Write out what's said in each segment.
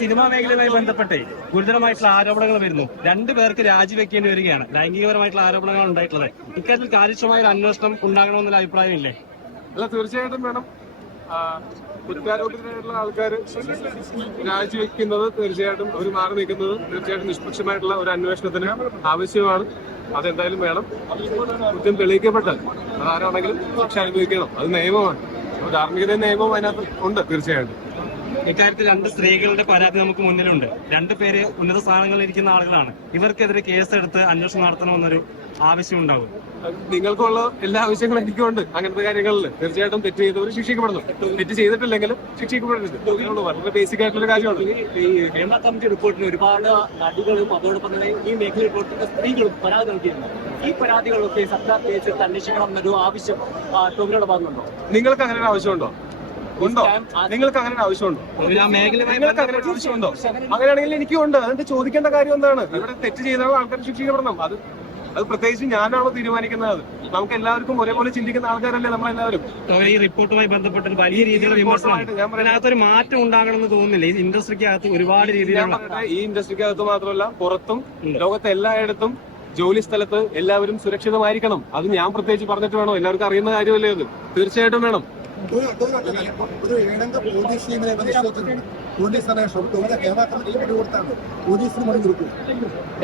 Cinema മേഖലയുമായി ബന്ധപ്പെട്ടേ ഗുരുതരമായിട്ടുള്ള ആരോപണങ്ങൾ വരുന്നു. രണ്ടുപേർക്ക് രാജിവെക്കേണ്ടി വരികയാണ്. ലൈംഗികപരമായിട്ടുള്ള ആരോപണങ്ങൾ ഉണ്ടായിട്ടുള്ളത്. ഇക്കാര്യത്തിൽ കാര്യക്ഷമമായ ഒരു അന്വേഷണം ഉണ്ടാകണമെന്നുള്ള അഭിപ്രായമില്ലേ? അല്ല, തീർച്ചയായിട്ടും വേണം. കുറ്റാരോപിതരായിട്ടുള്ള ആൾക്കാർ രാജിവെക്കുന്നത് തീർച്ചയായിട്ടും, അവർ മാറി നിൽക്കുന്നത് തീർച്ചയായിട്ടും നിഷ്പക്ഷമായിട്ടുള്ള ഒരു അന്വേഷണത്തിന് ആവശ്യമാണ്. അതെന്തായാലും വേണം. കുറ്റം തെളിയിക്കപ്പെട്ടാൽ അതാരാണെങ്കിലും ശിക്ഷ അനുഭവിക്കണം. അത് നിയമമാണ്. ധാർമ്മികത നിയമം അതിനകത്ത് ഉണ്ട്. തീർച്ചയായിട്ടും ഇക്കാര്യത്തിൽ രണ്ട് സ്ത്രീകളുടെ പരാതി നമുക്ക് മുന്നിലുണ്ട്. രണ്ടുപേര് ഉന്നത സ്ഥാനങ്ങളിൽ ഇരിക്കുന്ന ആളുകളാണ്. ഇവർക്കെതിരെ കേസെടുത്ത് അന്വേഷണം നടത്തണമെന്നൊരു ആവശ്യം ഉണ്ടാവും. നിങ്ങൾക്കുള്ള എല്ലാ ആവശ്യങ്ങളും എനിക്കുണ്ട്. അങ്ങനത്തെ കാര്യങ്ങളിൽ തീർച്ചയായിട്ടും തെറ്റ് ചെയ്തവർ ശിക്ഷിക്കപ്പെടുന്നു. തെറ്റ് ചെയ്തിട്ടില്ലെങ്കിലും ശിക്ഷിക്കപ്പെടുന്നുണ്ട്. വളരെ ബേസിക് ആയിട്ടുള്ള കാര്യമാണ്. ഈ കേരള കമ്മിറ്റി റിപ്പോർട്ടിന് ഒരുപാട് നടികളും അതോടൊപ്പം തന്നെ ഈ മേഖല റിപ്പോർട്ടിന്റെ സ്ത്രീകളും പരാതി നൽകിയിരുന്നു. ഈ പരാതികളൊക്കെ സർക്കാർ കേസെടുത്ത് അന്വേഷിക്കണം എന്നൊരു ആവശ്യം ടോമിനോട് ഭാഗത്തുണ്ടോ? നിങ്ങൾക്ക് അങ്ങനെ ഒരു ആവശ്യമുണ്ടോ? ഉണ്ടോ? നിങ്ങൾക്ക് അങ്ങനെ ഒരു ആവശ്യമുണ്ടോ? നിങ്ങൾക്ക് അങ്ങനെ ഒരു ആവശ്യമുണ്ടോ? അങ്ങനെയാണെങ്കിൽ എനിക്കും ഉണ്ട്. അതിന്റെ ചോദിക്കേണ്ട കാര്യം എന്താണ്? ഇവിടെ തെറ്റ് ചെയ്ത ആൾക്കാർ ശിക്ഷിക്കപ്പെടണം. അത് പ്രത്യേകിച്ച് ഞാനാണോ തീരുമാനിക്കുന്നത്? നമുക്ക് എല്ലാവർക്കും ഒരേപോലെ ചിന്തിക്കുന്ന ആൾക്കാരല്ലേ നമ്മളെല്ലാവരും. ഈ റിപ്പോർട്ടുമായി ബന്ധപ്പെട്ട് വലിയ രീതിയിലുള്ള വിമർശനത്തിനകത്തൊരു മാറ്റം ഉണ്ടാകണമെന്ന് തോന്നുന്നില്ല. ഈ ഇൻഡസ്ട്രിക്കകത്ത് ഒരുപാട് രീതിയിലുള്ള, ഈ ഇൻഡസ്ട്രിക്കകത്ത് മാത്രമല്ല പുറത്തും ലോകത്തെ എല്ലായിടത്തും ജോലി സ്ഥലത്ത് എല്ലാവരും സുരക്ഷിതമായിരിക്കണം. അത് ഞാൻ പ്രത്യേകിച്ച് പറഞ്ഞിട്ട് വേണോ? എല്ലാവർക്കും അറിയുന്ന കാര്യമല്ലേ അത്? തീർച്ചയായിട്ടും വേണം.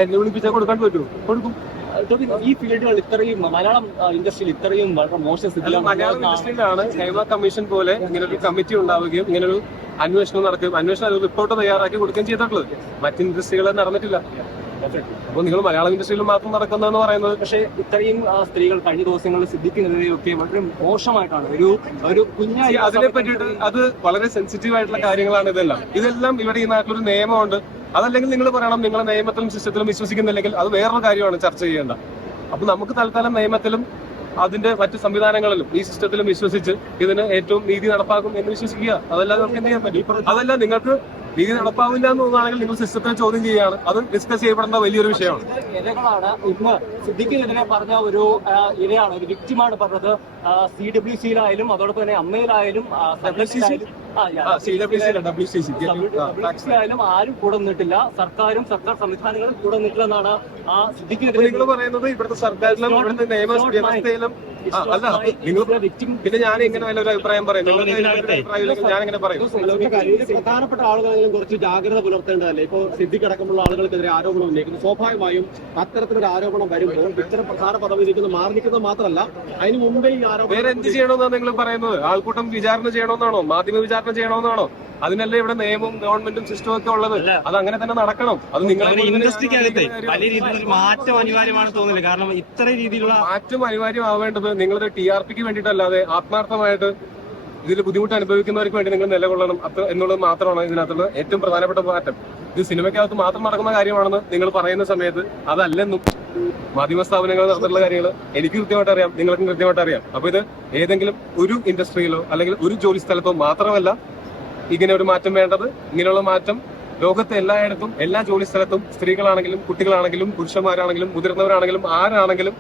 എന്നെ വിളിപ്പിച്ചാൽ കൊടുക്കാൻ പറ്റുമോ? കൊടുക്കും. ഈ ഫീൽഡുകൾ ഇത്രയും മലയാളം ഇൻഡസ്ട്രിയിൽ ഇത്രയും വളരെ മോശം സ്ഥിതിയിലാണ്. മലയാളം ഇൻഡസ്ട്രിയിലാണ് ഹേമ കമ്മീഷൻ പോലെ ഇങ്ങനൊരു കമ്മിറ്റി ഉണ്ടാവുകയും ഇങ്ങനൊരു അന്വേഷണം നടക്കുകയും അന്വേഷണം റിപ്പോർട്ട് തയ്യാറാക്കി കൊടുക്കുകയും ചെയ്തിട്ടുള്ളത്. മറ്റ് ഇൻഡസ്ട്രികൾ നടന്നിട്ടില്ല. അപ്പോൾ നിങ്ങൾ മലയാളം ഇൻഡസ്ട്രിയിൽ മാത്രം നടക്കുന്നതെന്ന് പറയുന്നത്. പക്ഷേ ഇത്രയും സ്ത്രീകൾ കഴിഞ്ഞ ദിവസങ്ങളിൽ സിദ്ധിക്കുന്നതിനെയൊക്കെ വളരെ മോശമായിട്ടാണ് ഒരു കുഞ്ഞായി അതിനെ പറ്റിയിട്ട് അത് വളരെ സെൻസിറ്റീവ് ആയിട്ടുള്ള കാര്യങ്ങളാണ്. ഇതെല്ലാം ഇവിടെ ഈ നാട്ടിലൊരു നിയമമുണ്ട്. അതല്ലെങ്കിൽ നിങ്ങൾ പറയണം നിങ്ങളെ നിയമത്തിലും സിസ്റ്റത്തിലും വിശ്വസിക്കുന്നില്ലെങ്കിൽ അത് വേറൊരു കാര്യമാണ് ചർച്ച ചെയ്യേണ്ട. അപ്പൊ നമുക്ക് തൽക്കാലം നിയമത്തിലും അതിന്റെ മറ്റു സംവിധാനങ്ങളിലും ഈ സിസ്റ്റത്തിലും വിശ്വസിച്ച് ഇതിന് ഏറ്റവും നീതി നടപ്പാക്കും എന്ന് വിശ്വസിക്കുക. അതല്ലാതെ നമുക്ക് എന്ത് ചെയ്യാൻ പറ്റും? അതല്ല, നിങ്ങൾക്ക് നീതി നടപ്പാവില്ല എന്ന് തോന്നുകയാണെങ്കിൽ നിങ്ങൾ സിസ്റ്റത്തെ ചോദ്യം ചെയ്യുകയാണ്. അത് ഡിസ്കസ് ചെയ്യപ്പെടേണ്ട വലിയൊരു വിഷയമാണ്. ഇരകളാണ് ഇന്ന് സിദ്ദിഖിനെതിരെ പറഞ്ഞ ഒരു ഇരയാണ്, ഒരു വിക്റ്റിമാണ് പറഞ്ഞത്. CWCയിലായാലും അതോടൊപ്പം തന്നെ അമ്മയിലായാലും ആയാലും ആരും കൂടെ നിന്നിട്ടില്ല. സർക്കാരും സർക്കാർ സംവിധാനങ്ങളും കൂടെ നിന്നിട്ടില്ലെന്നാണ് ആ സിദ്ദിഖിനെതിരെ നിങ്ങൾ പറയുന്നത്. ഇവിടുത്തെ സർക്കാരിലും ഇവിടുത്തെ നിയമവ്യവസ്ഥയിലും അല്ല. നിങ്ങൾ പിന്നെ ഞാൻ ഇങ്ങനെ ഒരു അഭിപ്രായം പറയും. ഞാൻ ഇങ്ങനെ പറയും. പ്രധാനപ്പെട്ട ആളുകളെങ്കിലും കുറച്ച് ജാഗ്രത പുലർത്തേണ്ടതല്ലേ? ഇപ്പോൾ സിദ്ദിഖ് അടക്കമുള്ള ആളുകൾക്കെതിരെ ആരോപണം ഉന്നയിക്കുന്നു. സ്വാഭാവികമായും അത്തരത്തിലൊരു ആരോപണം വരുമ്പോൾ ഇത്തരം പ്രധാന പദവി ഇരിക്കുന്നത് മാറി നിൽക്കുന്നത് മാത്രമല്ല, അതിന് മുമ്പേ ഈ ആരോപണം വേറെ എന്ത് ചെയ്യണമെന്നാണ് നിങ്ങൾ പറയുന്നത്? ആൾക്കൂട്ടം വിചാരണ ചെയ്യണമെന്നാണോ? മാധ്യമ വിചാരണ ചെയ്യണമെന്നാണോ? അതിനല്ലേ ഇവിടെ നിയമവും ഗവൺമെന്റും സിസ്റ്റവും ഒക്കെ ഉള്ളത്. അത് അങ്ങനെ തന്നെ നടക്കണം. അത് നിങ്ങളെ ഇൻഡസ്ട്രിക്കകത്തെ വലിയ രീതിയിലൊരു മാറ്റം അനിവാര്യമാണ് തോന്നുന്നില്ല. കാരണം ഇത്ര രീതിയിലുള്ള മാറ്റം അനിവാര്യമാവേണ്ടത് നിങ്ങളുടെ TRPക്ക് വേണ്ടിയിട്ടല്ലാതെ ആത്മാർത്ഥമായിട്ട് ഇതിൽ ബുദ്ധിമുട്ട് അനുഭവിക്കുന്നവർക്ക് വേണ്ടി നിങ്ങൾ നിലകൊള്ളണം എന്നുള്ളത് മാത്രമാണ് ഇതിനകത്തുള്ള ഏറ്റവും പ്രധാനപ്പെട്ട മാറ്റം. ഇത് സിനിമയ്ക്കകത്ത് മാത്രം നടക്കുന്ന കാര്യമാണെന്ന് നിങ്ങൾ പറയുന്ന സമയത്ത് അതല്ലെന്നും മാധ്യമ സ്ഥാപനങ്ങൾ നടത്തുന്ന കാര്യങ്ങൾ എനിക്ക് കൃത്യമായിട്ട് അറിയാം, നിങ്ങൾക്കും കൃത്യമായിട്ട് അറിയാം. അപ്പൊ ഇത് ഏതെങ്കിലും ഒരു ഇൻഡസ്ട്രിയിലോ അല്ലെങ്കിൽ ഒരു ജോലി സ്ഥലത്തോ മാത്രമല്ല ഇങ്ങനെ ഒരു മാറ്റം വേണ്ടത്. ഇങ്ങനെയുള്ള മാറ്റം ലോകത്തെ എല്ലായിടത്തും എല്ലാ ജോലി സ്ഥലത്തും സ്ത്രീകളാണെങ്കിലും കുട്ടികളാണെങ്കിലും പുരുഷന്മാരാണെങ്കിലും മുതിർന്നവരാണെങ്കിലും ആരാണെങ്കിലും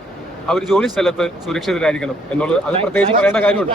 അവർ ജോലി സ്ഥലത്ത് സുരക്ഷിതരായിരിക്കണം എന്നുള്ളത് അത് പ്രത്യേകിച്ച് പറയേണ്ട കാര്യമുണ്ട്.